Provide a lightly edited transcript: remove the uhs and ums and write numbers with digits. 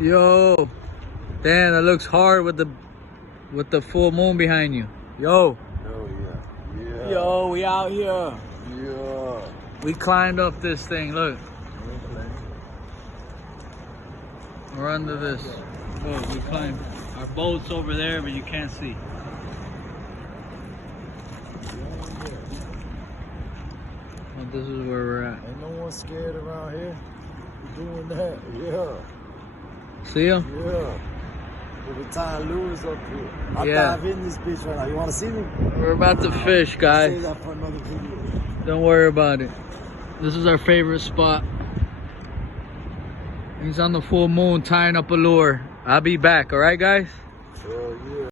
Yo, damn, that looks hard with the full moon behind you. Yo. Oh yeah. Yeah. Yo, we out here. Yeah. We climbed up this thing. Look, we're under this. Look, we climbed. Our boat's over there, but you can't see. Well, this is where we're at. Ain't no one scared around here. We're doing that. Yeah. See him? Yeah. We're tying lures up here. I Yeah. dive in this bitch right now. You want to see me? We're about to fish, Save guys. that for another video. Don't worry about it. This is our favorite spot. He's on the full moon tying up a lure. I'll be back, alright guys? Oh yeah.